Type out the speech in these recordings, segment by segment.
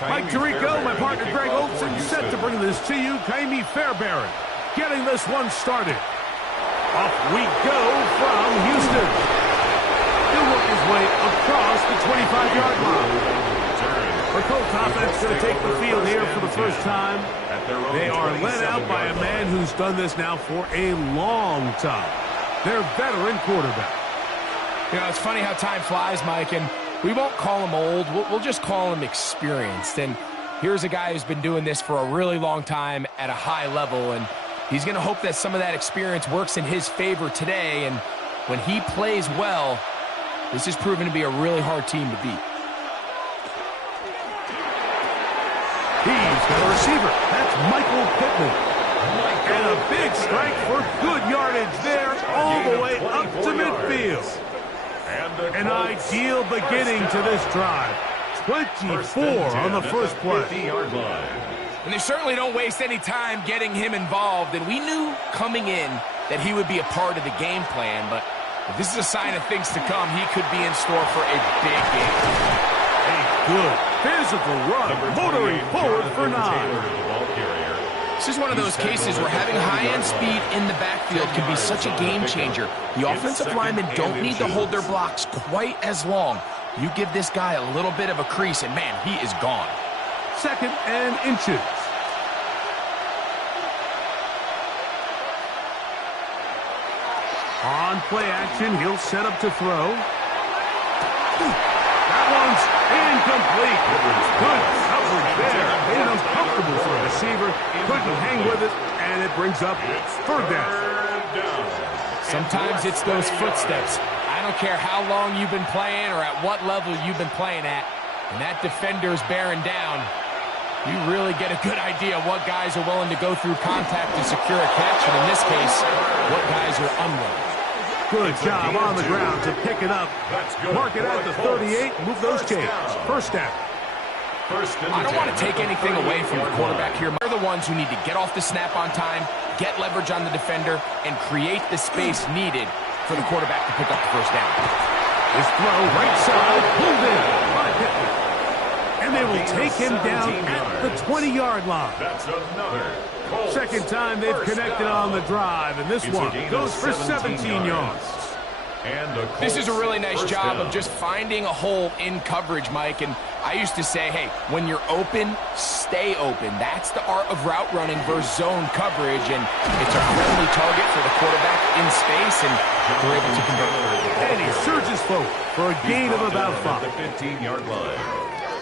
Mike Tirico, my partner Greg Olson, set to bring this to you. Kaimi Fairbairn getting this one started. Off we go from Houston. He'll work his way across the 25-yard line. The Colts offense going to take the field here for the first time. They are led out by a man who's done this now for a long time. Their veteran quarterback. You know, it's funny how time flies, Mike, and we won't call him old. We'll just call him experienced. And here's a guy who's been doing this for a really long time at a high level, and he's going to hope that some of that experience works in his favor today. And when he plays well, this is proven to be a really hard team to beat. He's got a receiver. That's Michael Pittman. And a big strike for good yardage there all the way up to midfield. An ideal beginning to this drive. 24 on the first play. And they certainly don't waste any time getting him involved. And we knew coming in that he would be a part of the game plan. But if this is a sign of things to come, he could be in store for a big game. Good physical run, motoring forward for 9. This is one of those cases where having high-end speed in the backfield can be such a game changer. The offensive linemen don't need to hold their blocks quite as long. You give this guy a little bit of a crease, and man, he is gone. 2nd and inches. On play action, he'll set up to throw. That one's incomplete. Good coverage there. Made it uncomfortable for a receiver. Couldn't hang with it, and it brings up 3rd down. Sometimes it's those footsteps. I don't care how long you've been playing or at what level you've been playing at. When that defender's bearing down, you really get a good idea of what guys are willing to go through contact to secure a catch, and in this case, what guys are unwilling. Good job on the ground to pick it up. Mark it at the 38. Move those chains. 1st down. I don't want to take anything away from the quarterback here. They're the ones who need to get off the snap on time, get leverage on the defender, and create the space needed for the quarterback to pick up the 1st down. This throw right side, pulled in by Pittman. And they will take him down at the 20-yard line. That's another 2nd time they've connected on the drive, and this one goes for 17 yards. This is a really nice job of just finding a hole in coverage, Mike. And I used to say, hey, when you're open, stay open. That's the art of route running versus zone coverage, and it's a friendly target for the quarterback in space, and they're able to convert. And he surges forward for a gain of about 5. The 15-yard line.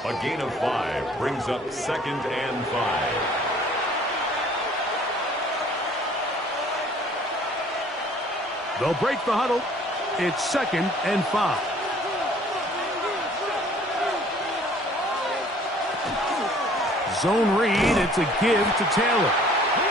A gain of 5 brings up 2nd and 5. They'll break the huddle. It's 2nd and 5. Zone read. It's a give to Taylor.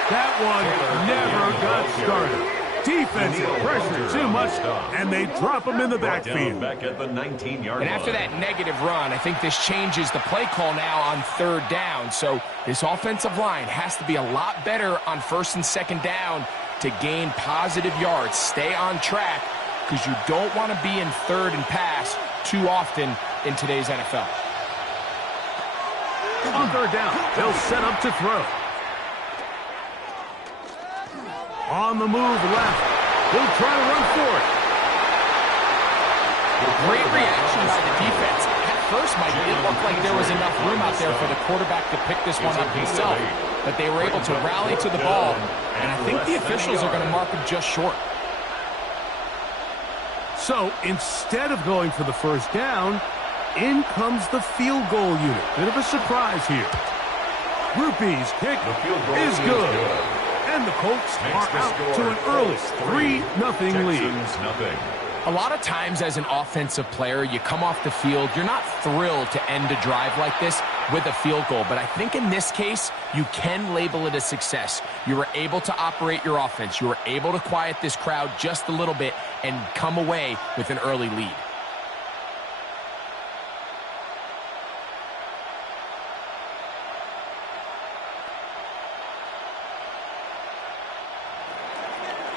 That one never got started. Defensive pressure too much, and they drop him in the backfield. Back at the 19-yard line. And after that negative run, I think this changes the play call now on 3rd down. So this offensive line has to be a lot better on 1st and 2nd down to gain positive yards. Stay on track, because you don't want to be in 3rd and pass too often in today's NFL. On 3rd down, they'll set up to throw. On the move left. He'll try to run for it. Great reaction by the defense. At first, Mike, it looked like there was enough room out there for the quarterback to pick this one up himself, but they were able to rally to the ball, and I think the officials are going to mark him just short. So instead of going for the 1st down, in comes the field goal unit. Bit of a surprise here. Rupee's kick is good. And the Colts are out to an early 3-0 lead. A lot of times as an offensive player, you come off the field, you're not thrilled to end a drive like this with a field goal. But I think in this case, you can label it a success. You were able to operate your offense. You were able to quiet this crowd just a little bit and come away with an early lead.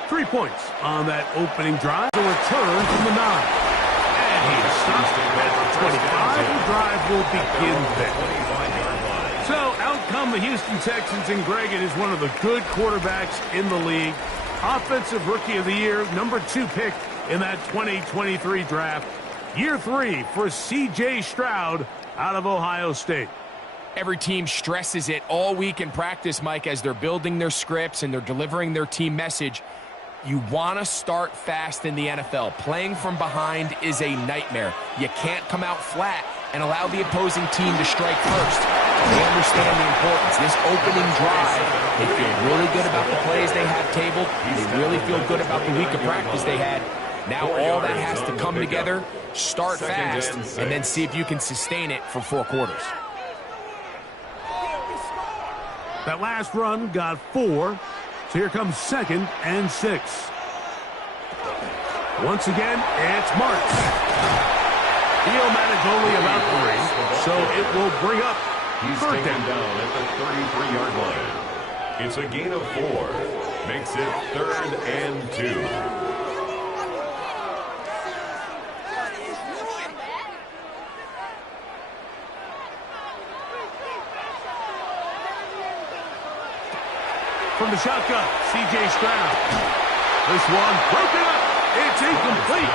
Three points on that opening drive. A return from the 9. And he stops at the 25 with drive will begin there. So out come the Houston Texans, and Greg, it is one of the good quarterbacks in the league. Offensive Rookie of the Year, #2 pick in that 2023 draft. Year 3 for C.J. Stroud out of Ohio State. Every team stresses it all week in practice, Mike, as they're building their scripts and they're delivering their team message. You want to start fast in the NFL. Playing from behind is a nightmare. You can't come out flat and allow the opposing team to strike first. They understand the importance. This opening drive, they feel really good about the plays they have tabled. They really feel good about the week of practice they had. Now all that has to come together, start fast, and then see if you can sustain it for 4 quarters. That last run got 4. So here comes 2nd and 6. Once again, it's Marks. He'll manage only about 3, so it will bring up He's 3rd taken down. down at the 33-yard line. It's a gain of 4. Makes it 3rd and 2. From the shotgun, C.J. Stroud. This one broken up. It's incomplete.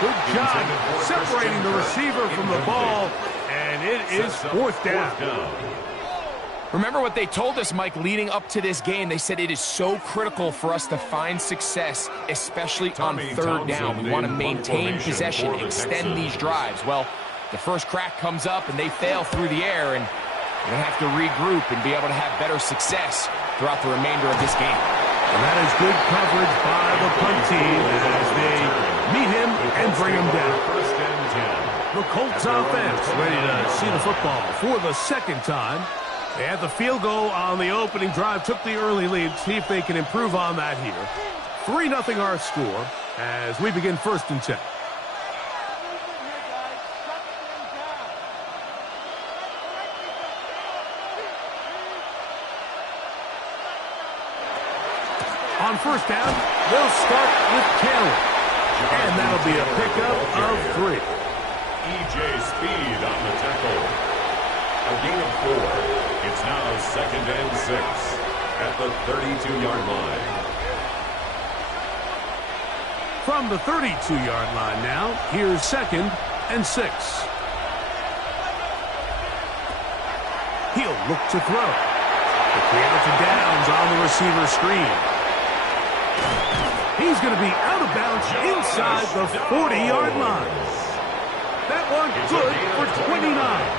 Good job separating the receiver from the ball, and it is 4th down. Remember what they told us, Mike, leading up to this game. They said it is so critical for us to find success, especially on 3rd down. We want to maintain possession, extend these drives. Well, the first crack comes up, and they fail through the air, and they're going to have to regroup and be able to have better success throughout the remainder of this game. And that is good coverage by the punt team as they meet him and bring him down. 1st and 10. The Colts offense ready to see the football for the 2nd time. They had the field goal on the opening drive, took the early lead. See if they can improve on that here. 3-0 our score as we begin 1st and 10. On 1st down, they'll start with Taylor. And that'll be a pickup of 3. E.J. Speed on the tackle. A gain of 4. It's now 2nd and 6 at the 32-yard line. From the 32-yard line now, here's 2nd and 6. He'll look to throw. The out to downs on the receiver screen. He's going to be out of bounds inside the 40-yard line. That one good for 29.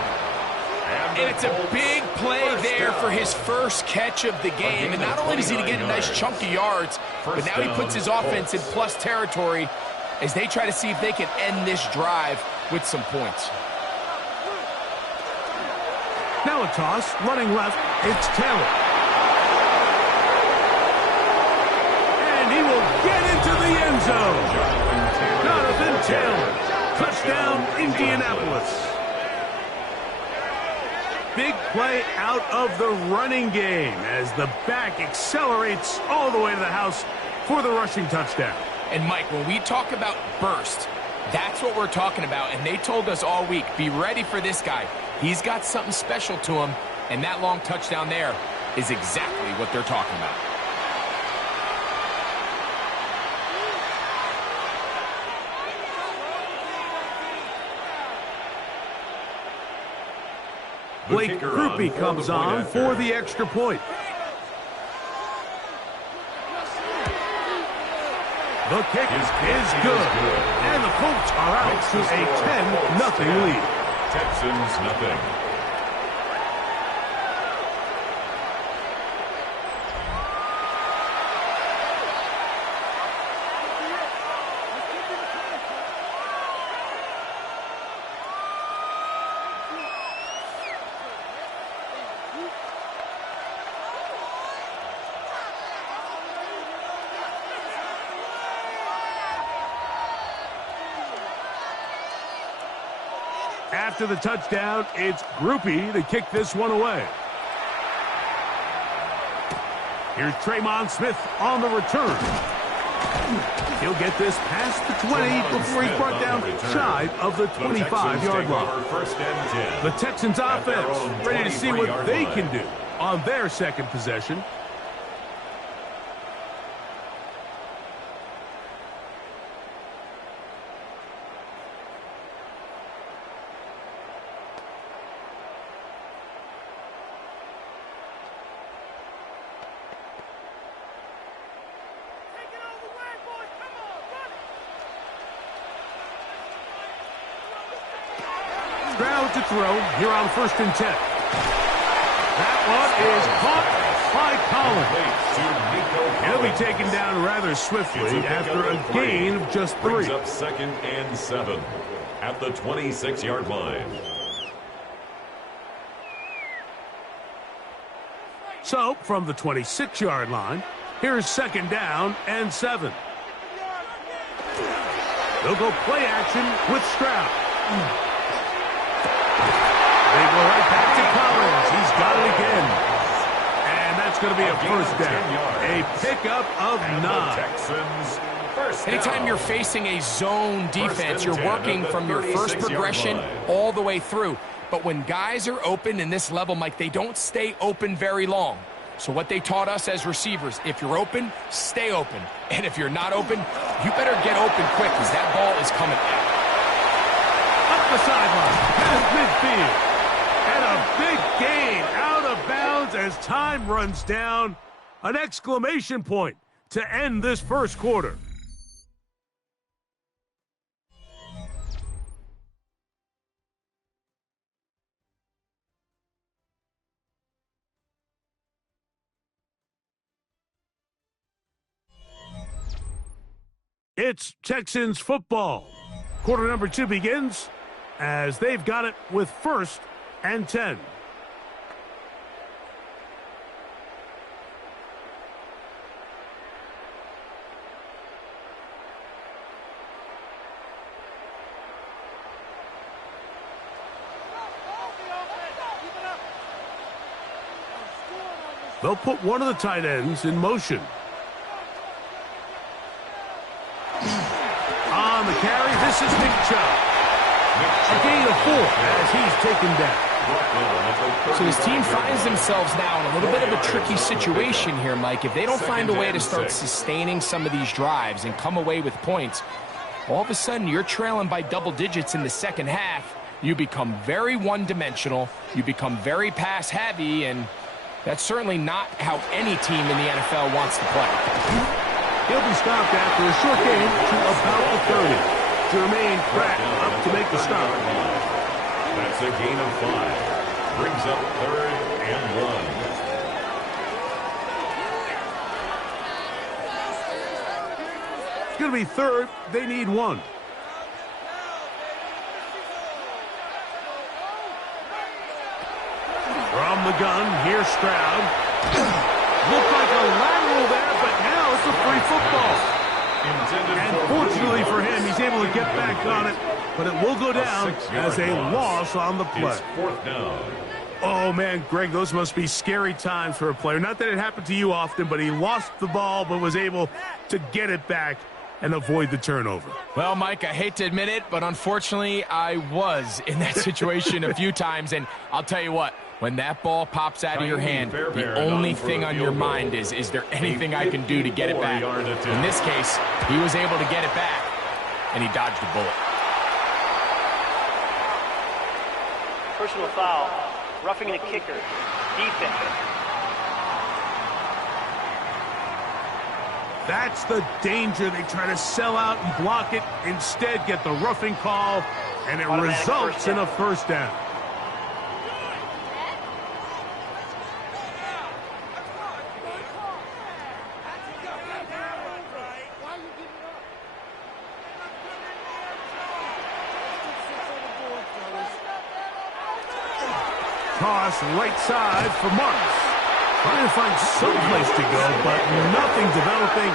And it's a big play there for his first catch of the game. And not only does he get a nice chunk of yards, but now he puts his offense in plus territory as they try to see if they can end this drive with some points. Now a toss, running left, it's Taylor. And he will get into the end zone. Jonathan Taylor, touchdown Indianapolis. Big play out of the running game as the back accelerates all the way to the house for the rushing touchdown. And Mike, when we talk about burst, that's what we're talking about. And they told us all week, be ready for this guy. He's got something special to him, and that long touchdown there is exactly what they're talking about. Blake Grupe comes on for the extra point. The kick is good. And the Colts are out to a 10-0 lead. Texans nothing. After the touchdown, it's Grupe to kick this one away. Here's Tremon Smith on the return. He'll get this past the 20 before he's brought down shy of the 25-yard line. The Texans offense ready to see what they can do on their second possession. Stroud to throw here on 1st and 10. That one is caught by Collins. He'll be taken down rather swiftly after a gain of just 3. Brings up 2nd and 7 at the 26-yard line. So, from the 26-yard line, here's 2nd down and 7. They'll go play action with Stroud. They go right back to Collins. He's got it again. And that's going to be a first down. A pickup of 9. Anytime you're facing a zone defense, you're working from your first progression all the way through. But when guys are open in this level, Mike, they don't stay open very long. So what they taught us as receivers, if you're open, stay open. And if you're not open, you better get open quick because that ball is coming out. Up the sideline, past midfield. And a big gain out of bounds as time runs down. An exclamation point to end this first quarter. It's Texans football. Quarter number 2 begins as they've got it with 1st and 10. They'll put one of the tight ends in motion. On the carry, this is Nick Chubb. A gain of 4 as he's taken down. So his team finds themselves now in a little bit of a tricky situation here, Mike. If they don't find a way to start sustaining some of these drives and come away with points, all of a sudden you're trailing by double digits in the second half. You become very one-dimensional. You become very pass-heavy, and that's certainly not how any team in the NFL wants to play. He'll be stopped after a short gain to about the 30. Jermaine Pratt up to make the stop. That's a gain of 5. Brings up 3rd and 1. It's going to be 3rd. They need 1. From the gun, here's Stroud. Looked like a lateral there, but now it's a free football. And fortunately for him, he's able to get back on it, but it will go down as a loss on the play. It's 4th down. Oh, man, Greg, those must be scary times for a player. Not that it happened to you often, but he lost the ball but was able to get it back and avoid the turnover. Well, Mike, I hate to admit it, but unfortunately, I was in that situation a few times, and I'll tell you what, when that ball pops out of your hand, the only thing on your mind is there anything I can do to get it back? In this case, he was able to get it back, and he dodged a bullet. Personal foul, roughing the kicker, defense. That's the danger. They try to sell out and block it. Instead, get the roughing call, and it results in a first down. Toss right side for Marks. Trying to find some place to go, but nothing developing.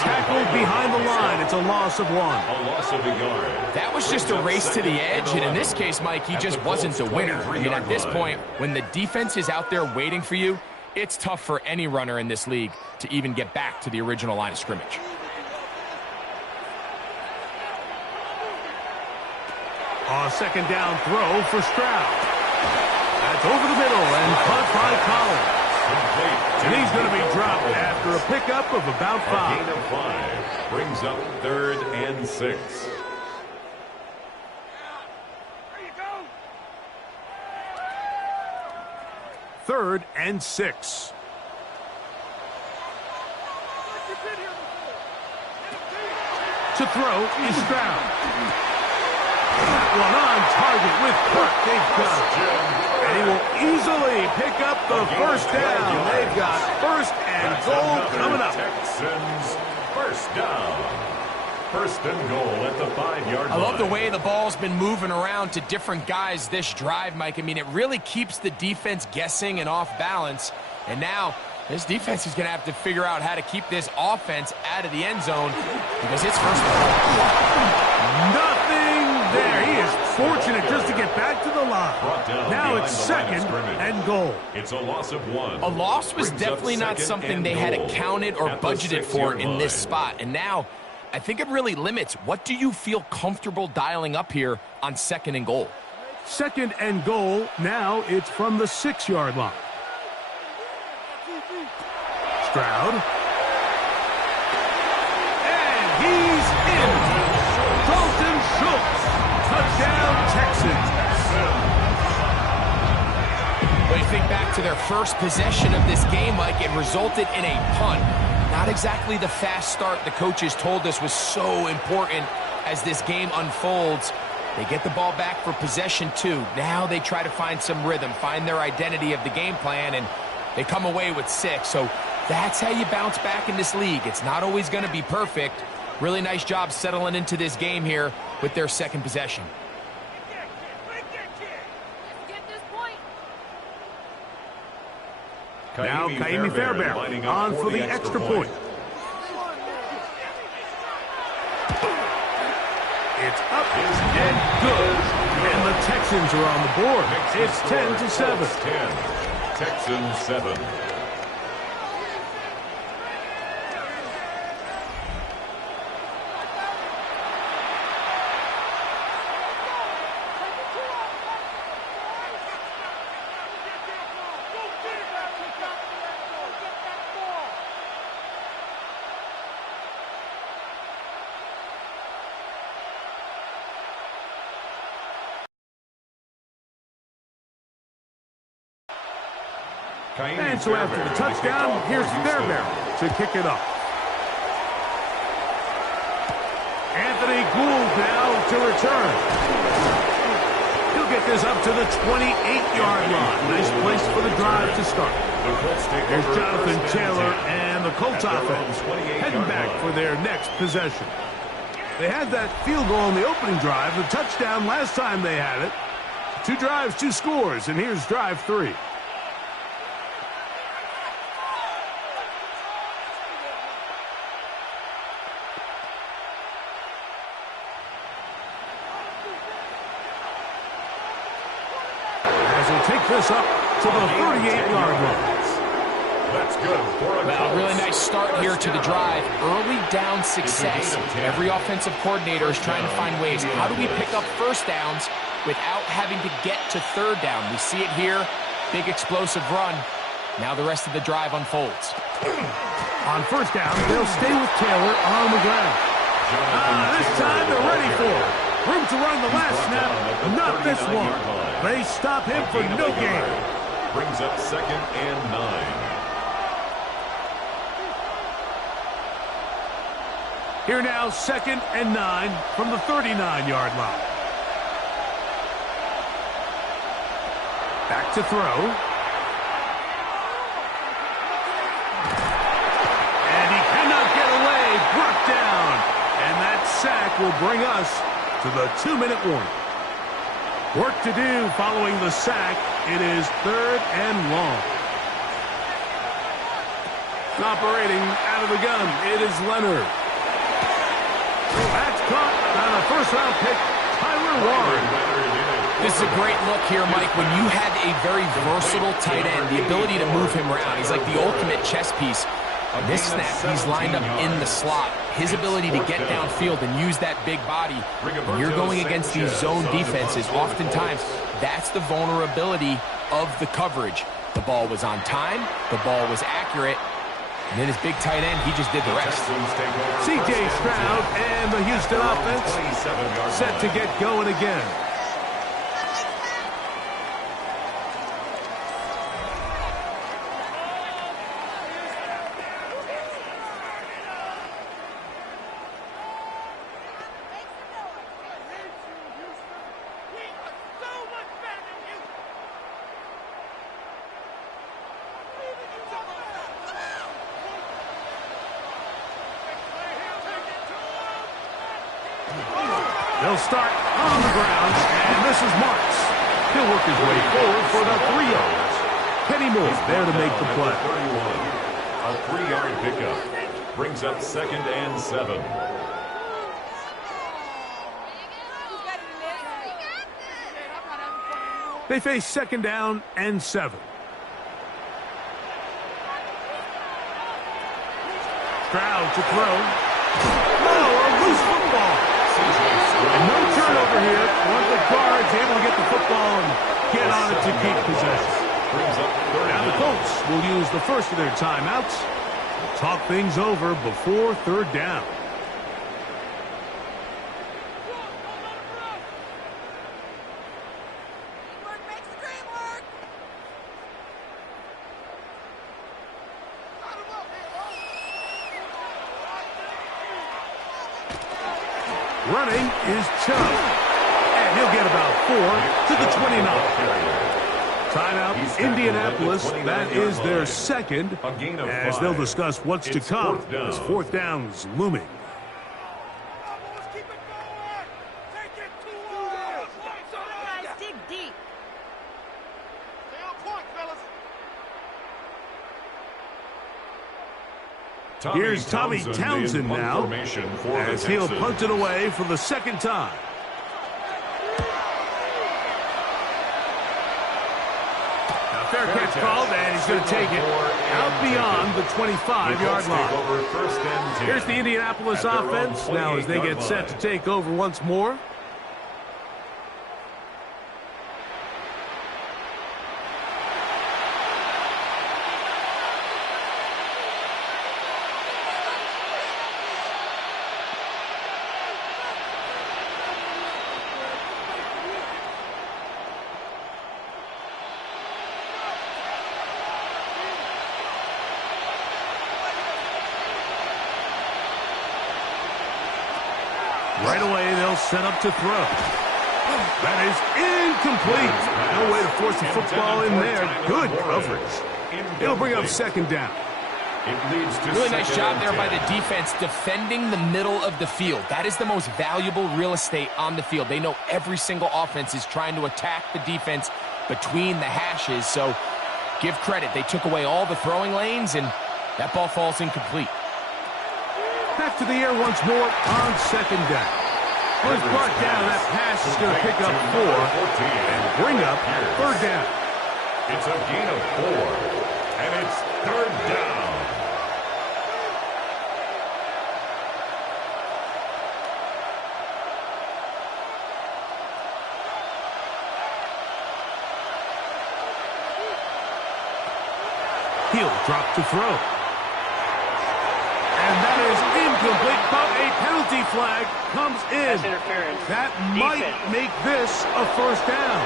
Tackled behind the line. It's a loss of 1. A loss of a yard. That was just a race to the edge, and in this case, Mike, he just wasn't the winner. I mean, at this point, when the defense is out there waiting for you, it's tough for any runner in this league to even get back to the original line of scrimmage. A second down throw for Stroud. That's over the middle and caught by Collins. And he's going to be dropped after a pickup of about 5. A gain of 5 brings up 3rd and 6. Third and 6. To throw is Stroud. That one on target with Kirk. They've got it. And he will easily pick up the first down. They've got 1st and goal coming up. Texans first down. 1st and goal at the 5-yard line. I love the way the ball's been moving around to different guys this drive, Mike. I mean, it really keeps the defense guessing and off balance. And now this defense is going to have to figure out how to keep this offense out of the end zone because it's first and goal. Nothing there. He is fortunate just to get back to the line. Now it's 2nd and goal. It's a loss of 1. A loss was definitely not something they had accounted or budgeted for in this spot. And now I think it really limits. What do you feel comfortable dialing up here on 2nd and goal? 2nd and goal. Now it's from the 6-yard line. Stroud. And he's in. Dalton Schultz. Touchdown, Texans. When you think back to their first possession of this game, Mike, it resulted in a punt. Not exactly the fast start the coaches told us was so important as this game unfolds. They get the ball back for possession 2. Now they try to find some rhythm, find their identity of the game plan, and they come away with 6. So that's how you bounce back in this league. It's not always going to be perfect. Really nice job settling into this game here with their 2nd possession. Now Kaimi Fairbairn on for the extra point. It's up and good. And the Texans are on the board. It's 10-7. 10. Texans 7. And so after the touchdown, here's Fairbairn to kick it off. Anthony Gould now to return. He'll get this up to the 28-yard line. Nice place for the drive to start. There's Jonathan Taylor and the Colts offense heading back for their next possession. They had that field goal in the opening drive, the touchdown last time they had it. 2 drives, 2 scores, and here's drive 3. Take this up to the 38-yard line. That's good. Well, really nice start here to the drive. Early down success. Every offensive coordinator is trying to find ways. How do we pick up first downs without having to get to 3rd down? We see it here. Big explosive run. Now the rest of the drive unfolds. On 1st down, they'll stay with Taylor on the ground. This time they're ready for it. Room to run the last snap, not this one. They stop him for no gain. Brings up 2nd and 9. Here now, 2nd and 9 from the 39-yard line. Back to throw. And he cannot get away. Brought down. And that sack will bring us to the 2-minute warning. Work to do following the sack. It is 3rd and long. Operating out of the gun, it is Leonard. That's caught on a 1st-round pick, Tyler Warren. This is a great look here, Mike, when you have a very versatile tight end, the ability to move him around. He's like the ultimate chess piece. This snap, he's lined up in the slot. His ability to get downfield and use that big body, when you're going against these zone defenses, oftentimes that's the vulnerability of the coverage. The ball was on time, the ball was accurate, and then his big tight end, he just did the rest. C.J. Stroud and the Houston offense set to get going again. They'll start on the ground, and this is Marks. He'll work his way forward for the 3 yards. Kenny Moore there to make the play. A 3-yard pickup brings up 2nd and 7. They face 2nd down and 7. Stroud to throw. Oh, a loose football. No turnover here. One of the guards able to get the football and get on it to keep possession. Now the Colts will use the first of their timeouts to talk things over before 3rd down. Running is Chubb, and he'll get about 4 to the 29. Timeout, Indianapolis. That is their 2nd, as they'll discuss what's to come as 4th down's looming. Dig deep. Here's Tommy Townsend now, as he'll punt it away for the 2nd time. Now fair catch called, and he's going to take it out beyond the 25-yard line. Here's the Indianapolis offense now as they get set to take over once more. Right away, they'll set up to throw. That is incomplete. No way to force the football in there. Good coverage. It'll bring up 2nd down. Really nice job there by the defense defending the middle of the field. That is the most valuable real estate on the field. They know every single offense is trying to attack the defense between the hashes. So give credit. They took away all the throwing lanes, and that ball falls incomplete. Back to the air once more on 2nd down. Well, he's brought down. That pass is going to pick up 4 and bring up 3rd down. It's a gain of 4, and it's 3rd down. He'll drop to throw. And that is incomplete, but a penalty flag comes in. That's interference. That might make this a 1st down.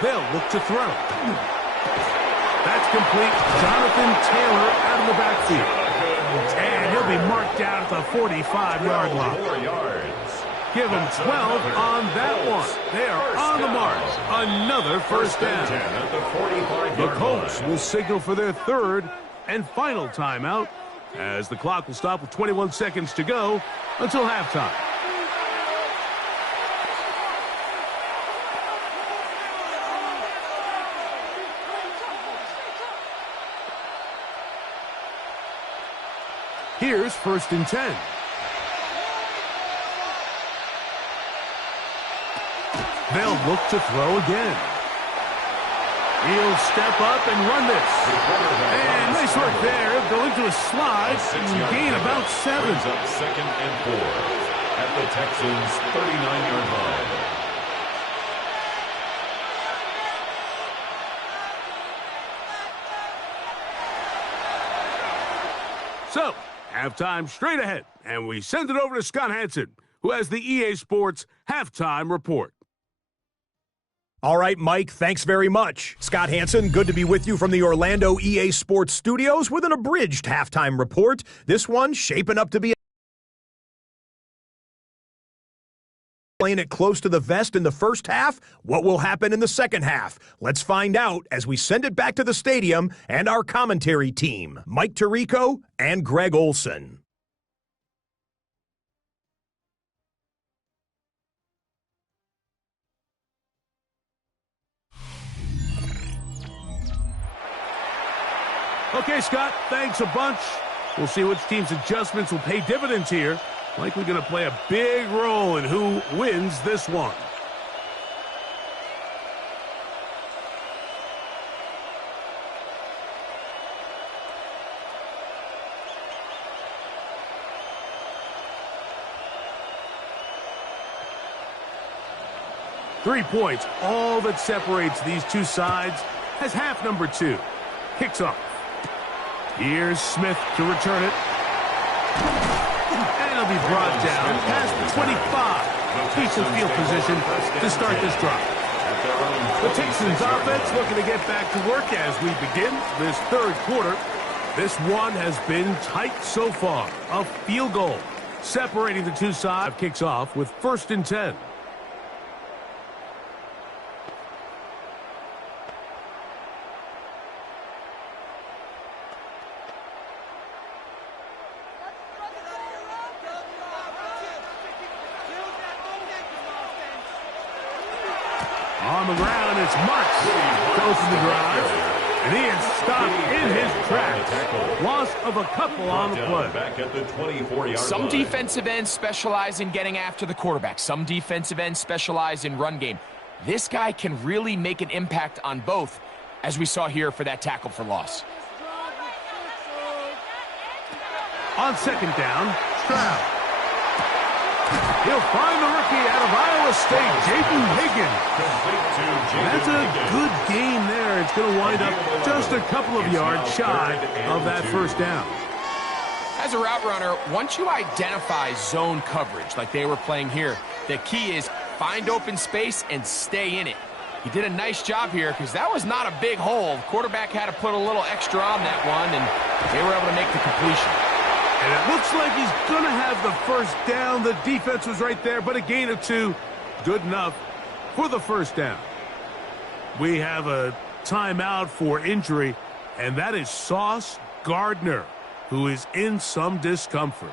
They'll look to throw. That's complete. Jonathan Taylor out of the backfield. And he'll be marked down at the 45-yard line. 4 yards. Give them 12 on that one. They are on the mark. Another 1st down. The Colts will signal for their 3rd and final timeout as the clock will stop with 21 seconds to go until halftime. Here's 1st and 10. They'll look to throw again. He'll step up and run this. And nice work there. Going to a slide and gain about 7. Brings up 2nd and 4 at the Texans' 39-yard line. So, halftime straight ahead, and we send it over to Scott Hansen, who has the EA Sports Halftime Report. All right, Mike, thanks very much. Scott Hansen, good to be with you from the Orlando EA Sports Studios with an abridged halftime report. This one shaping up to be playing it close to the vest in the first half. What will happen in the second half? Let's find out as we send it back to the stadium and our commentary team, Mike Tirico and Greg Olson. Okay, Scott, thanks a bunch. We'll see which team's adjustments will pay dividends here. Likely going to play a big role in who wins this one. Three points, all that separates these two sides, as half number 2 kicks off. Here's Smith to return it. And it'll be brought down past the 25. Decent field position to start this drive. The Texans offense looking to get back to work as we begin this third quarter. This one has been tight so far. A field goal separating the two sides. Kicks off with 1st and 10. On the ground, it's Marks to open the drive, and he is stopped in his tracks. Loss of a couple on the play. Back at the 24-yard Some line. defensive ends specialize in getting after the quarterback. Some defensive ends specialize in run game. This guy can really make an impact on both, as we saw here for that tackle for loss. On 2nd down, Stroud. He'll find the rookie out of Iowa State, Jaden Hagan. That's a good game there. It's going to wind up just a couple of yards shy of that 1st down. As a route runner, once you identify zone coverage like they were playing here, the key is find open space and stay in it. He did a nice job here because that was not a big hole. The quarterback had to put a little extra on that one, and they were able to make the completion. And it looks like he's going to have the 1st down. The defense was right there, but a gain of 2. Good enough for the 1st down. We have a timeout for injury, and that is Sauce Gardner, who is in some discomfort.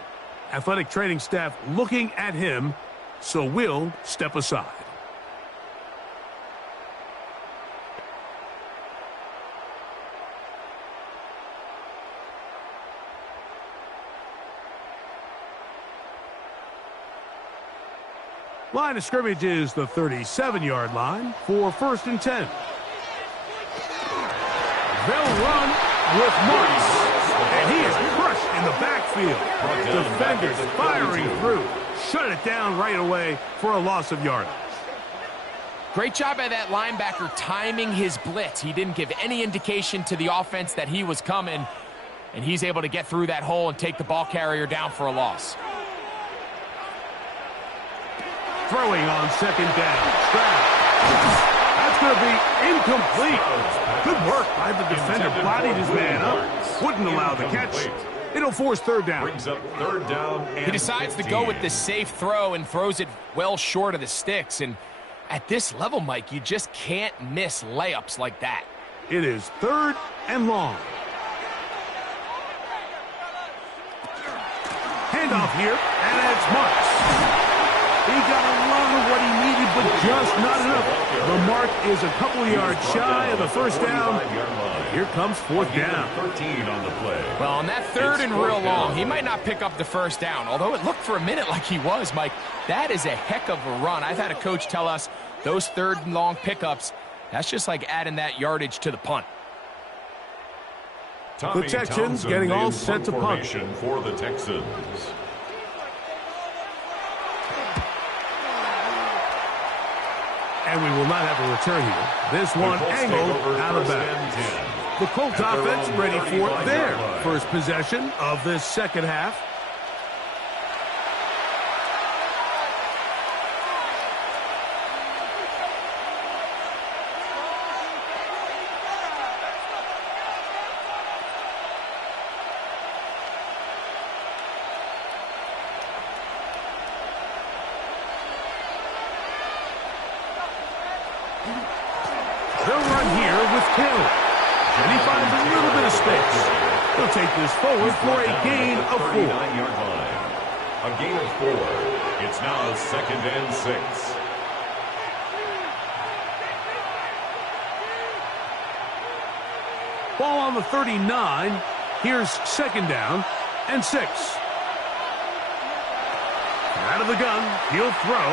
Athletic training staff looking at him, so we'll step aside. Line of scrimmage is the 37-yard line for 1st and 10. They'll run with Marks, and he is crushed in the backfield. Defenders firing through. Shut it down right away for a loss of yardage. Great job by that linebacker timing his blitz. He didn't give any indication to the offense that he was coming, and he's able to get through that hole and take the ball carrier down for a loss. Throwing on 2nd down. Stroud. That's going to be incomplete. Good work by the defender. Bodied his man up. Wouldn't allow the catch. It'll force 3rd down. Brings up 3rd down and He decides 15. to go with the safe throw and throws it well short of the sticks. And at this level, Mike, you just can't miss layups like that. It is 3rd and long. Handoff here, and it's Marks. He got a lot of what he needed, but just not enough. The mark is a couple of yards shy of the 1st down. Here comes 4th down. 13 on the play. Well, on that 3rd and real long, he might not pick up the 1st down, although it looked for a minute like he was, Mike. That is a heck of a run. I've had a coach tell us those third and long pickups, that's just like adding that yardage to the punt. The Texans getting all set to punt. For the Texans. And we will not have a return here. This one angled out of bounds. The Colts offense ready for their first possession of this second half. They'll run here with Hill. And he finds a little bit of space. He'll take this forward for a gain of 4. A gain of 4. It's now 2nd and 6. Ball on the 39. Here's 2nd down and 6. Out of the gun. He'll throw.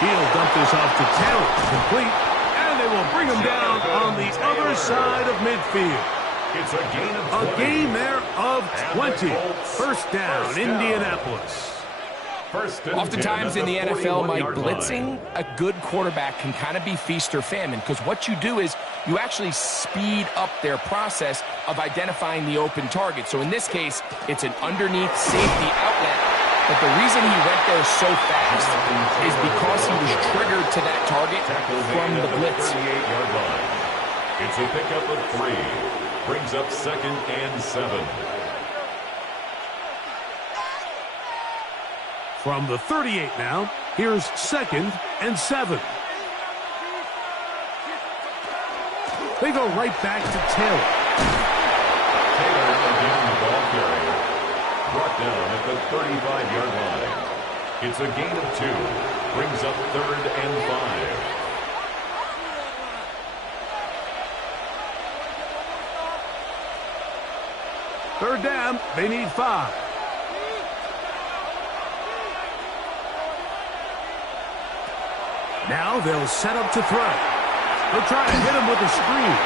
He'll dump this off to Taylor. Complete. And they will bring him down on the other side of midfield. It's a gain of 20. A gain there of 20. First down, Indianapolis. Oftentimes in the NFL, Mike, blitzing a good quarterback can kind of be feast or famine, because what you do is you actually speed up their process of identifying the open target. So in this case, it's an underneath safety outlet. But the reason he went there so fast is because he was triggered to that target from the blitz. It's a pickup of 3. Brings up 2nd and 7. From the 38 now, here's 2nd and 7. They go right back to Taylor. Taylor again the ball carrier. Brought down at the 35-yard line. It's a gain of 2. Brings up 3rd and 5. Third down, they need 5. Now they'll set up to throw. They'll try to hit him with a screen.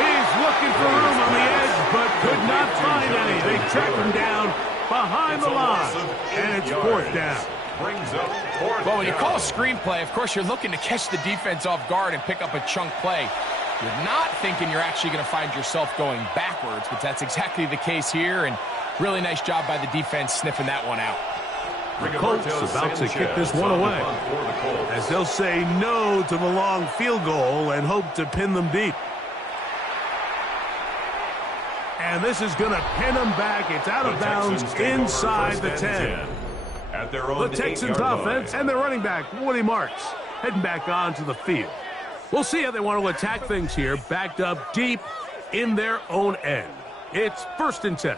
He's looking for room on the edge, but could not find any. They track him down behind the line, and it's 4th down. Well, when you call a screenplay, of course, you're looking to catch the defense off guard and pick up a chunk play. You're not thinking you're actually going to find yourself going backwards, but that's exactly the case here, and really nice job by the defense sniffing that one out. The Colts about to kick this one away, as they'll say no to the long field goal and hope to pin them deep. And this is going to pin them back. It's out of bounds inside the 10. The Texans offense and their running back, Woody Marks, heading back onto the field. We'll see how they want to attack things here, backed up deep in their own end. It's 1st and 10.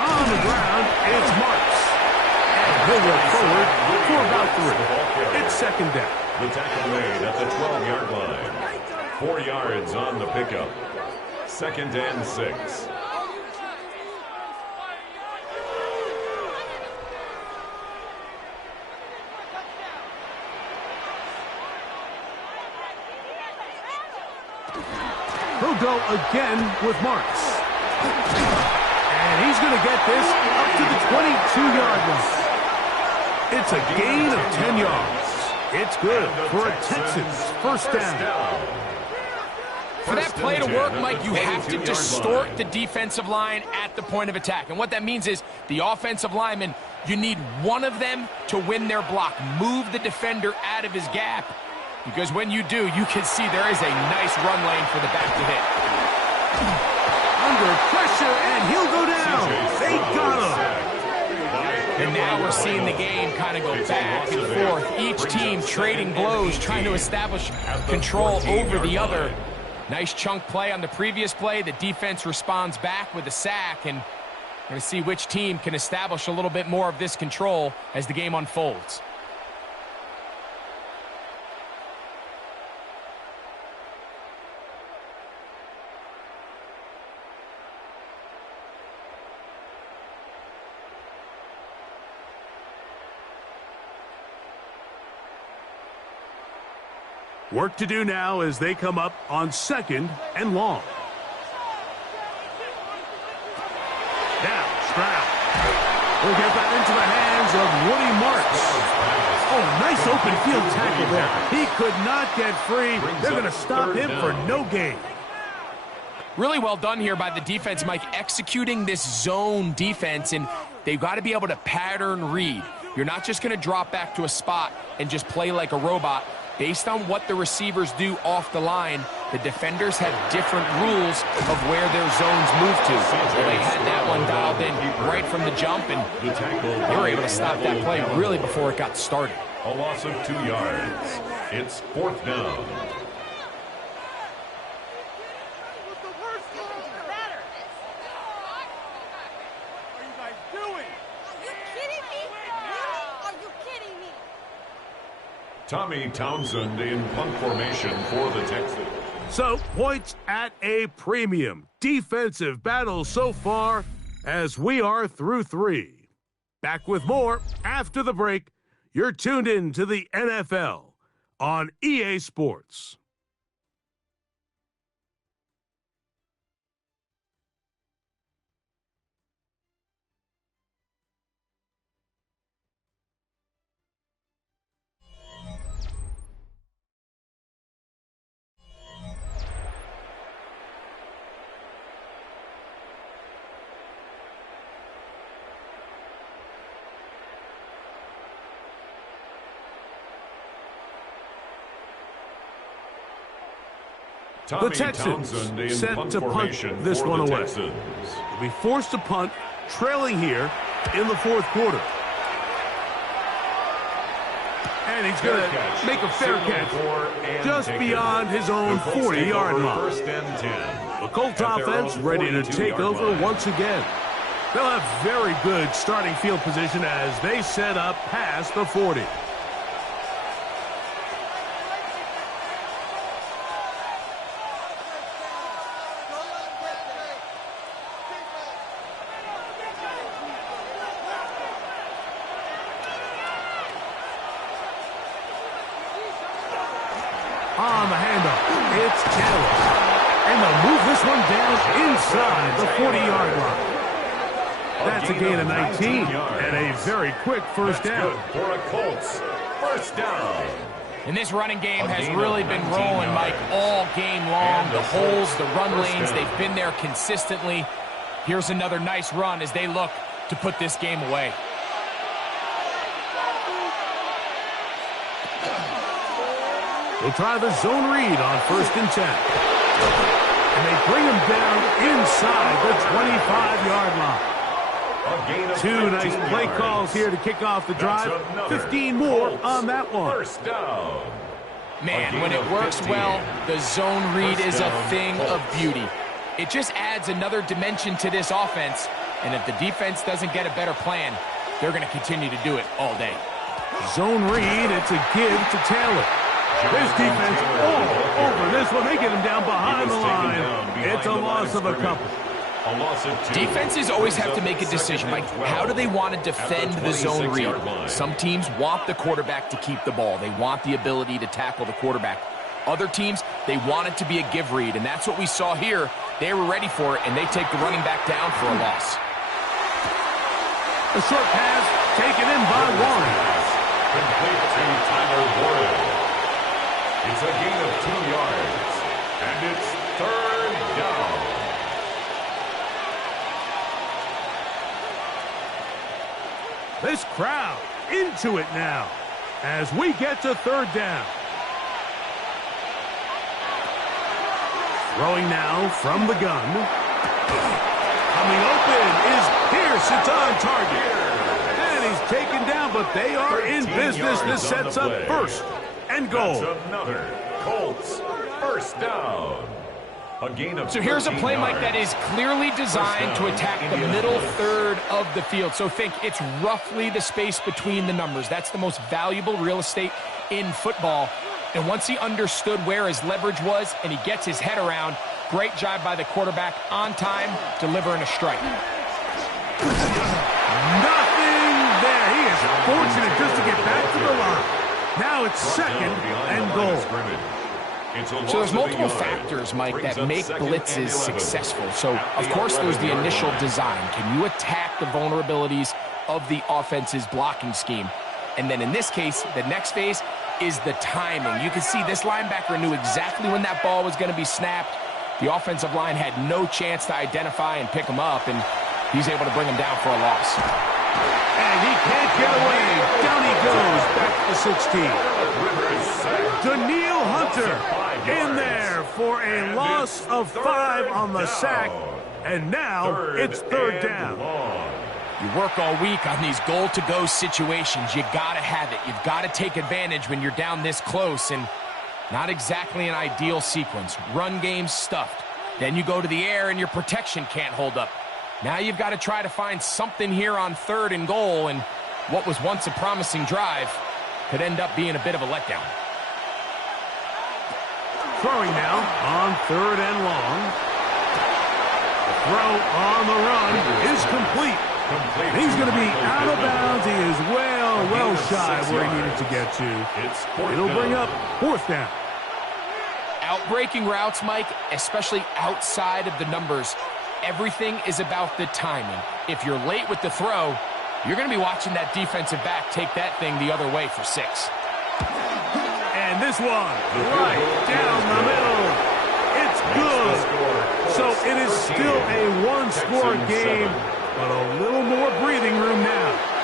On the ground, it's Marks. And he'll work forward for about 3. It's 2nd down. The tackle made at the 12-yard line. 4 yards on the pickup. 2nd and 6. He'll go again with Marks. And he's going to get this up to the 22-yard line. It's a gain of 10 yards. It's good for a Texans first down. For that play to work, Mike, you have to distort the defensive line at the point of attack. And what that means is the offensive lineman, you need one of them to win their block. Move the defender out of his gap. Because when you do, you can see there is a nice run lane for the back to hit. Under pressure, and he'll go down. They got him. And now we're seeing the game kind of go back and forth. Each team trading blows, trying to establish control over the other. Nice chunk play on the previous play. The defense responds back with a sack, and We're going to see which team can establish a little bit more of this control as the game unfolds. Work to do now as they come up on 2nd and long. Now, Stroud will get that into the hands of Woody Marks. Oh, nice open field tackle there. He could not get free. They're going to stop him for no gain. Really well done here by the defense, Mike, executing this zone defense, and they've got to be able to pattern read. You're not just going to drop back to a spot and just play like a robot. Based on what the receivers do off the line, the defenders have different rules of where their zones move to. Well, they had that one dialed in right from the jump, and they were able to stop that play really before it got started. A loss of 2 yards. It's 4th down. Tommy Townsend in punt formation for the Texans. So, points at a premium. Defensive battle so far as we are through 3. Back with more after the break. You're tuned in to the NFL on EA Sports. Tommy The Texans Townsend set to punt this one away. They'll be forced to punt, trailing here in the 4th quarter. And he's going to make a fair catch just beyond his own 40-yard line. First and 10. The Colts offense ready to take over once again. They'll have very good starting field position as they set up past the 40. On the handoff, it's Taylor. And they'll move this one down inside the 40-yard line. That's a gain of 19 and a very quick first down. For a Colts first down. And this running game has really been rolling, Mike, all game long. The holes, the run lanes, they've been there consistently. Here's another nice run as they look to put this game away. They'll try the zone read on 1st and 10. And they bring him down inside the 25-yard line. 2 nice play calls here to kick off the drive. 15 more on that one. First down. Man, when it works well, the zone read is a thing of beauty. It just adds another dimension to this offense. And if the defense doesn't get a better plan, they're going to continue to do it all day. Zone read, it's a give to Taylor. This defense all over this one. They get him down behind the line. It's a loss of a couple. Defenses always have to make a decision, Mike. How do they want to defend the zone read? Some teams want the quarterback to keep the ball. They want the ability to tackle the quarterback. Other teams, they want it to be a give read, and that's what we saw here. They were ready for it, and they take the running back down for a loss. A short pass taken in by Warren. Complete to Tyler Warren. It's a gain of 2 yards, and it's 3rd down. This crowd into it now as we get to 3rd down. Throwing now from the gun. Coming open is Pierce. It's on target. And he's taken down, but they are in business. This sets up 1st and goal. That's another Colts first down. A gain of So here's a 13 play, Mike, yards. that is clearly designed to attack the middle third of the field. So think it's roughly the space between the numbers. That's the most valuable real estate in football. And once he understood where his leverage was and he gets his head around, great job by the quarterback on time, delivering a strike. Nothing there. He is fortunate just to get back to the line. Now it's second and goal. So there's multiple factors, Mike, that make blitzes successful. So, of course, there's the initial design. Can you attack the vulnerabilities of the offense's blocking scheme? And then in this case, the next phase is the timing. You can see this linebacker knew exactly when that ball was going to be snapped. The offensive line had no chance to identify and pick him up, and he's able to bring him down for a loss. And he can't get away. Down he goes, back to the 16. Daniil Hunter in there for a loss of 5 on the sack. And now it's third down. You work all week on these goal-to-go situations. You got to have it. You've got to take advantage when you're down this close, and not exactly an ideal sequence. Run game stuffed. Then you go to the air, and your protection can't hold up. Now you've got to try to find something here on third and goal, and what was once a promising drive could end up being a bit of a letdown. Throwing now on third and long. The throw on the run is complete. He's going to be out of bounds. He is well shy where he needed to get to. It'll bring up fourth down. Out-breaking routes, Mike, especially outside of the numbers, everything is about the timing. If you're late with the throw, you're going to be watching that defensive back take that thing the other way for 6. And this one, right down the middle. It's good. So it is still a one-score game, but a little more breathing room now.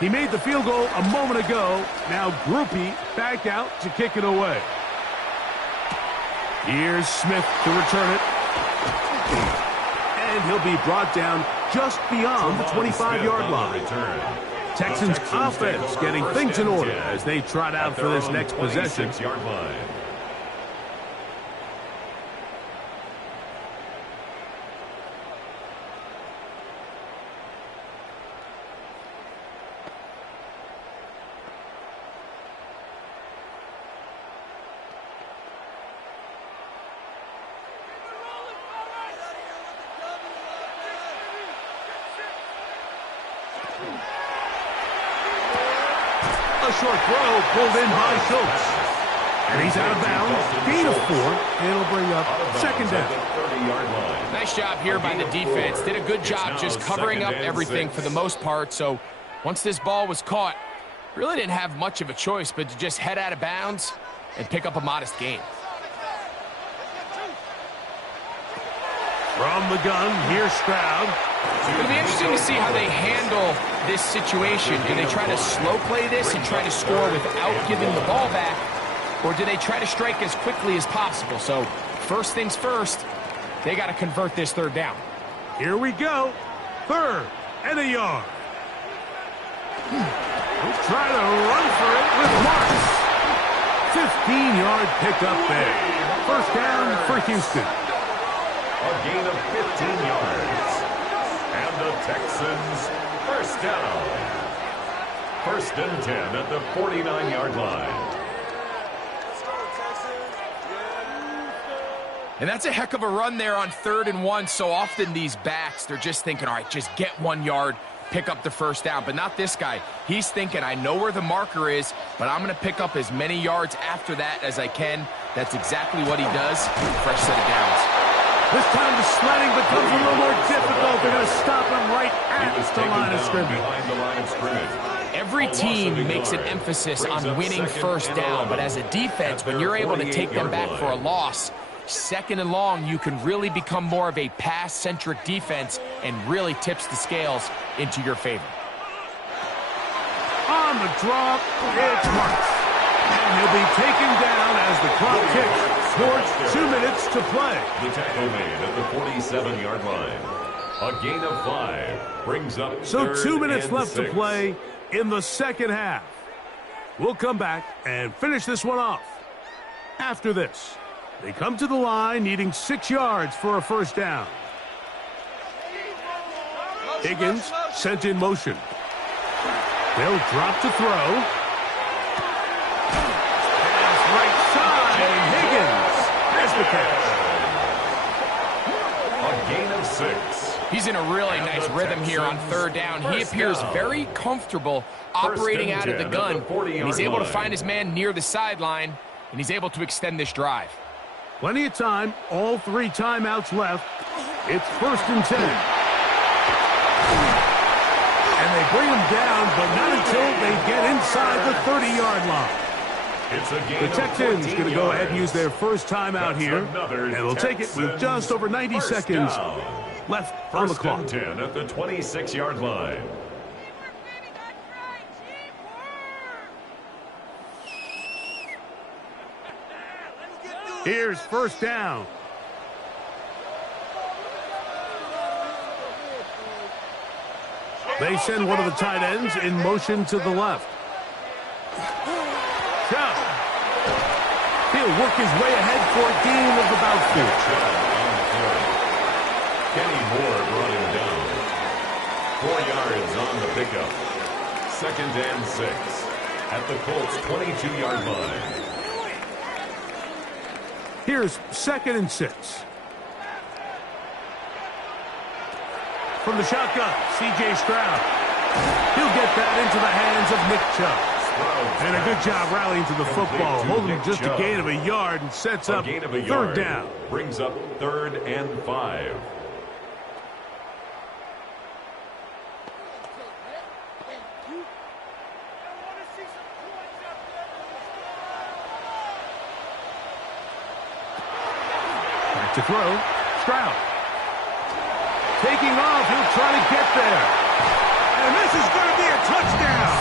He made the field goal a moment ago. Now Groupie back out to kick it away. Here's Smith to return it. And he'll be brought down just beyond the 25-yard line. Texans offense getting things in order as they trot out for this next possession. A short throw pulled in by Schultz. And he's out of bounds. Gain of 4. It'll bring up second down. Nice job here by the defense. Did a good job just covering up everything for the most part. So once this ball was caught, really didn't have much of a choice but to just head out of bounds and pick up a modest gain. From the gun, here's Stroud. It'll be interesting to see how they handle this situation. Do they try to slow play this and try to score without giving the ball back? Or do they try to strike as quickly as possible? So first things first, they got to convert this third down. Here we go. Third and a yard. We'll try to run for it with Marks. 15-yard pickup there. First down for Houston. A gain of 15 yards. And the Texans first down. First and 10 at the 49-yard line. And that's a heck of a run there on 3rd and 1. So often these backs, they're just thinking, all right, just get 1 yard, pick up the first down. But not this guy. He's thinking, I know where the marker is, but I'm going to pick up as many yards after that as I can. That's exactly what he does. Fresh set of downs. This time the sledding becomes a little more difficult. They're going to stop him right at the line of scrimmage. Every team makes an emphasis on winning first down, but as a defense, when you're able to take them back for a loss, 2nd and long, you can really become more of a pass-centric defense and really tips the scales into your favor. On the drop, it's marked. And he'll be taken down as the clock ticks towards 2 minutes to play. The tackle made at the 47-yard line. A gain of 5 brings up So 2 minutes and left 6. to play in the second half. We'll come back and finish this one off. After this, they come to the line needing 6 yards for a first down. Higgins sent in motion. They'll drop to throw. Pass right side, and Higgins has the catch. A gain of 6. He's in a really nice rhythm here on third down. He appears very comfortable operating out of the gun. And he's able to find his man near the sideline, and he's able to extend this drive. Plenty of time, all 3 timeouts left. It's 1st and 10. And they bring him down, but not until they get inside the 30-yard line. It's a gain The Texans of 14 going to go ahead and use yards. their first timeout That's here, another and they'll take it with Texans just over 90 first seconds down. left on the First clock. and 10 at the 26-yard line. Here's first down. They send one of the tight ends in motion to the left. Chubb. He'll work his way ahead for a gain of about 4. Kenny Moore brought him down. 4 yards on the pickup. 2nd and 6 at the Colts 22-yard line. Here's 2nd and 6. From the shotgun, C.J. Stroud. He'll get that into the hands of Nick Chubb. And a good job rallying to the football, holding just a gain of a yard and sets up third down. Brings up 3rd and 5. Back to throw, Stroud. Taking off, he'll try to get there. And this is going to be a touchdown.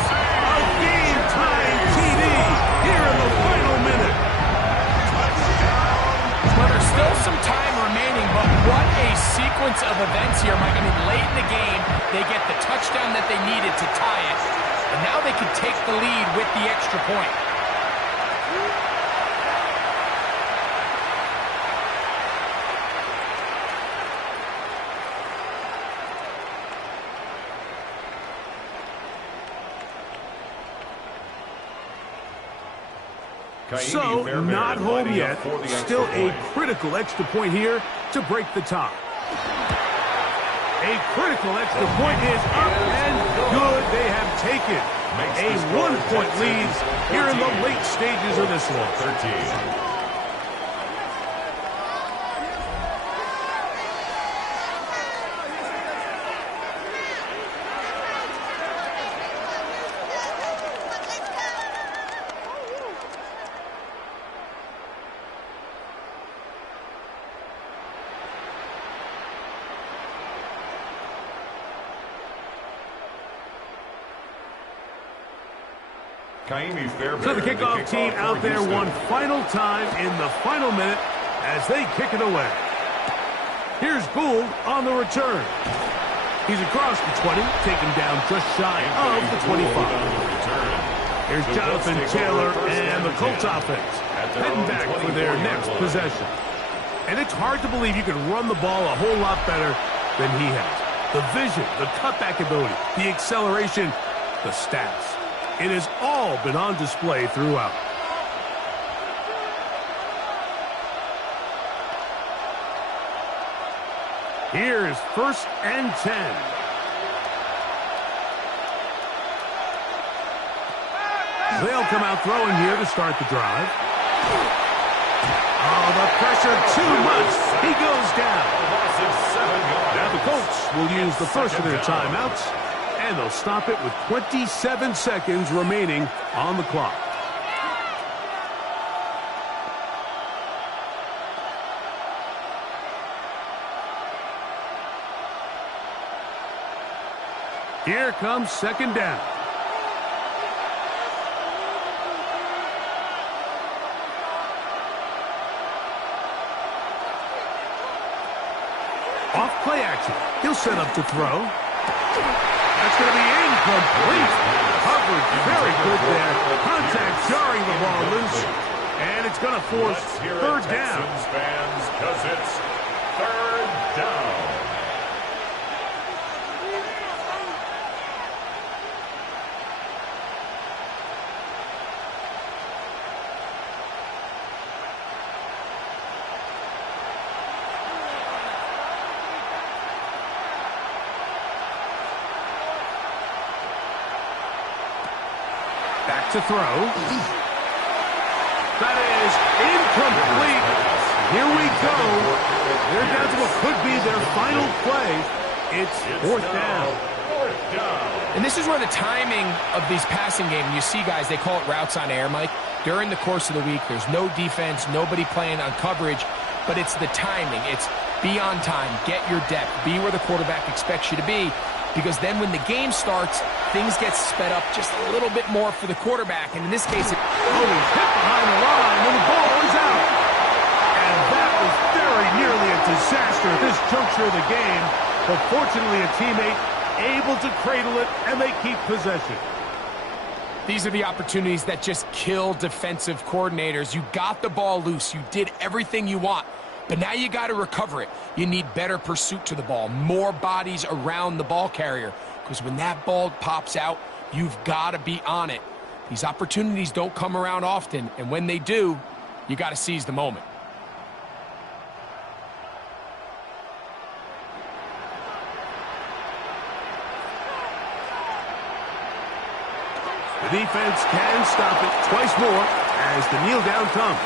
A game-tying TD here in the final minute. Well, there's still some time remaining, but what a sequence of events here, Mike. I mean, late in the game, they get the touchdown that they needed to tie it, and now they can take the lead with the extra point. So, not home yet. Still a critical extra point here to break the tie. A critical extra point is up and good. They have taken a 1-point lead here in the late stages of this one. 13. So the kickoff team out there one final time in the final minute as they kick it away. Here's Gould on the return. He's across the 20, taken down just shy of the 25. Here's Jonathan Taylor and the Colts offense heading back for their next possession. And it's hard to believe you can run the ball a whole lot better than he has. The vision, the cutback ability, the acceleration, the stats. It has all been on display throughout. Here's 1st and 10. They'll come out throwing here to start the drive. Oh, the pressure too much. He goes down. Now the Colts will use the first of their timeouts. And they'll stop it with 27 seconds remaining on the clock. Here comes 2nd down. off, play action. He'll set up to throw. That's going to be incomplete. Coverage very good there. Contact jarring the ball loose. And it's going to force third down. Texans fans, because it's third down. Back to throw. That is incomplete. Here we go. They're down to what could be their final play. It's fourth down. And this is where the timing of these passing games, you see guys, they call it routes on air, Mike. During the course of the week, there's no defense, nobody playing on coverage, but it's the timing. It's be on time, get your depth, be where the quarterback expects you to be, because then when the game starts, things get sped up just a little bit more for the quarterback. And in this case, he's hit behind the line and the ball is out. And that was very nearly a disaster at this juncture of the game. But fortunately, a teammate able to cradle it, and they keep possession. These are the opportunities that just kill defensive coordinators. You got the ball loose. You did everything you want. But now you got to recover it. You need better pursuit to the ball, more bodies around the ball carrier. Because when that ball pops out, you've got to be on it. These opportunities don't come around often, and when they do, you got to seize the moment. The defense can stop it twice more as the kneel down comes.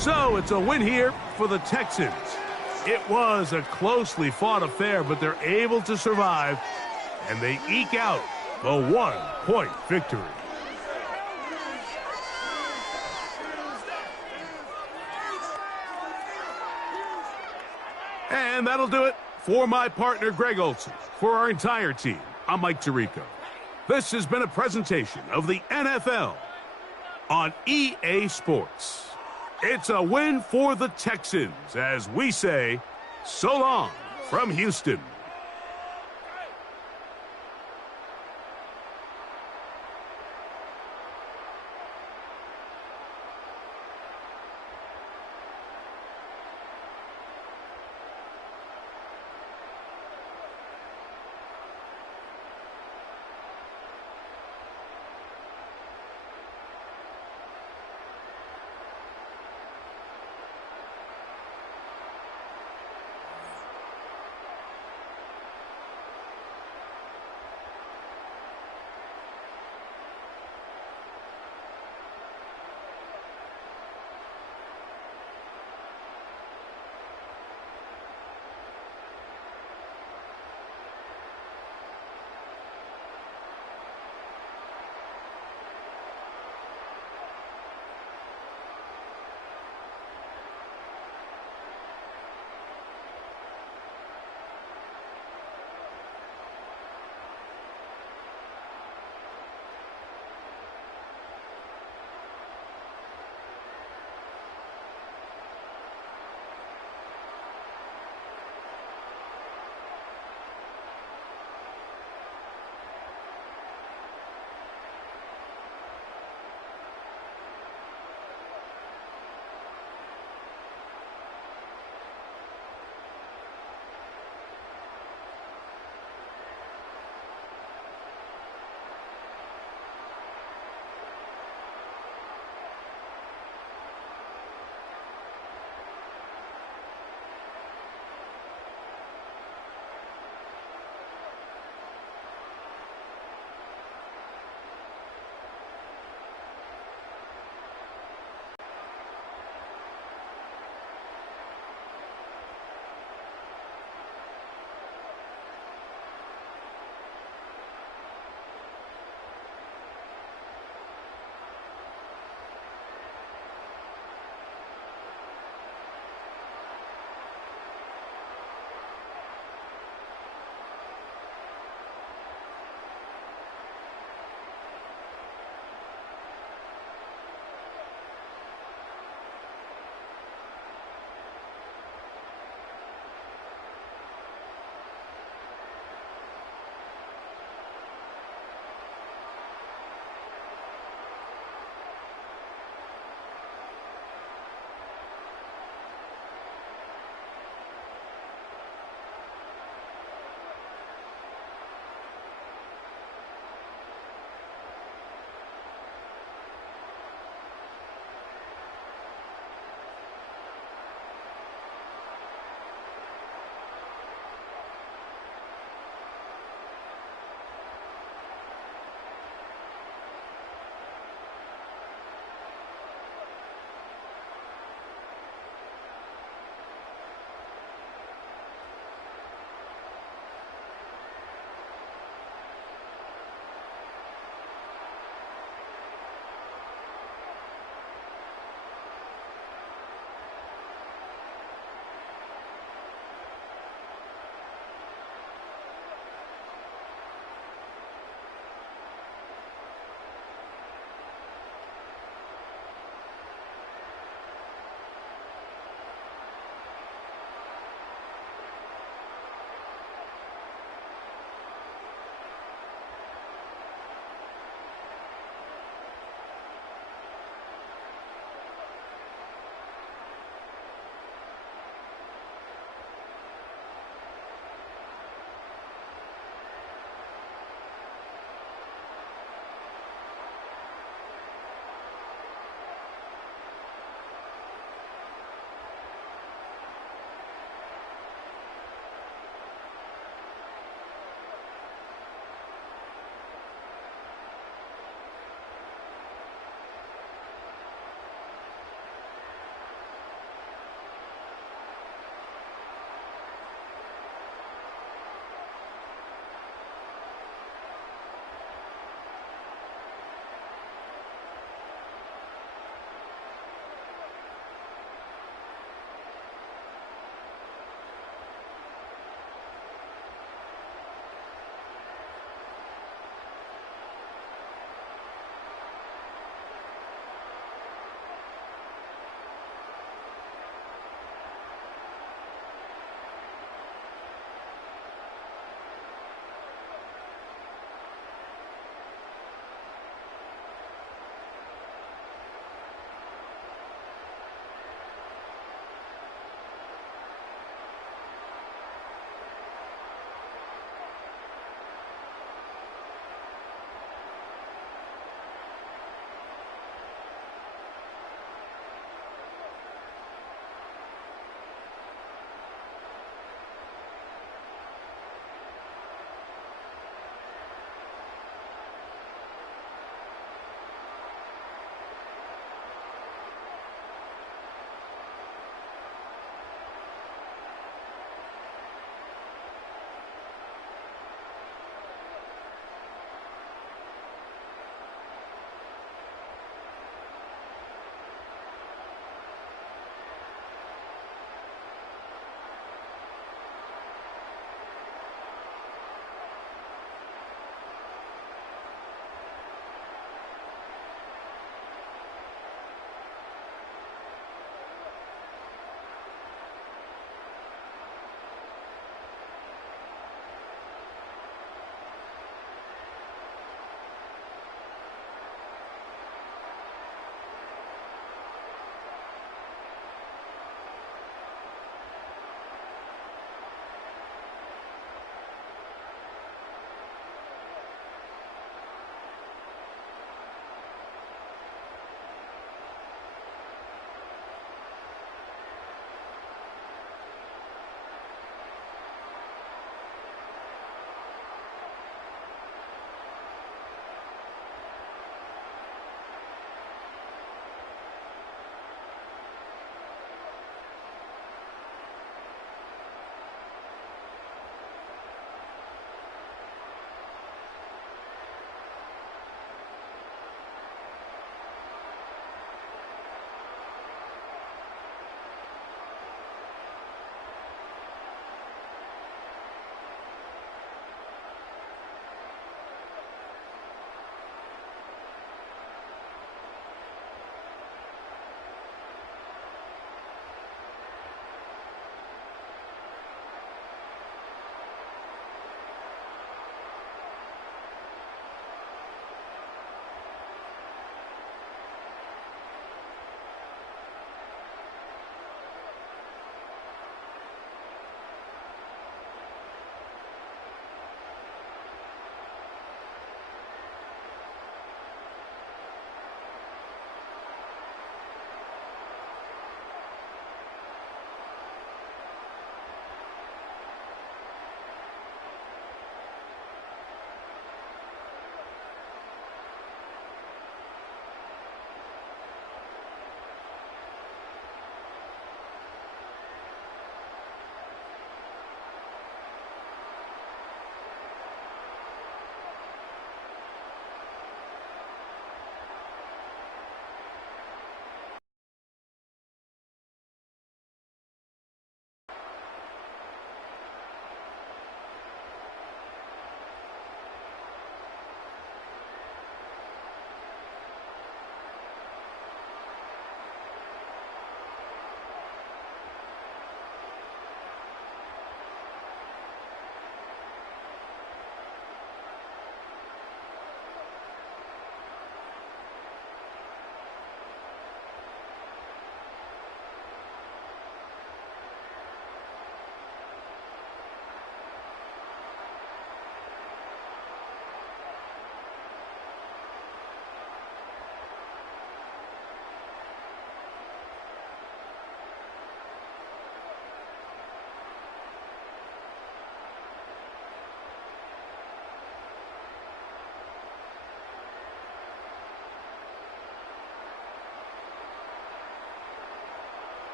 So it's a win here for the Texans. It was a closely fought affair, but they're able to survive, and they eke out a 1-point victory. And that'll do it for my partner, Greg Olson. For our entire team, I'm Mike Tirico. This has been a presentation of the NFL on EA Sports. It's a win for the Texans as we say so long from Houston.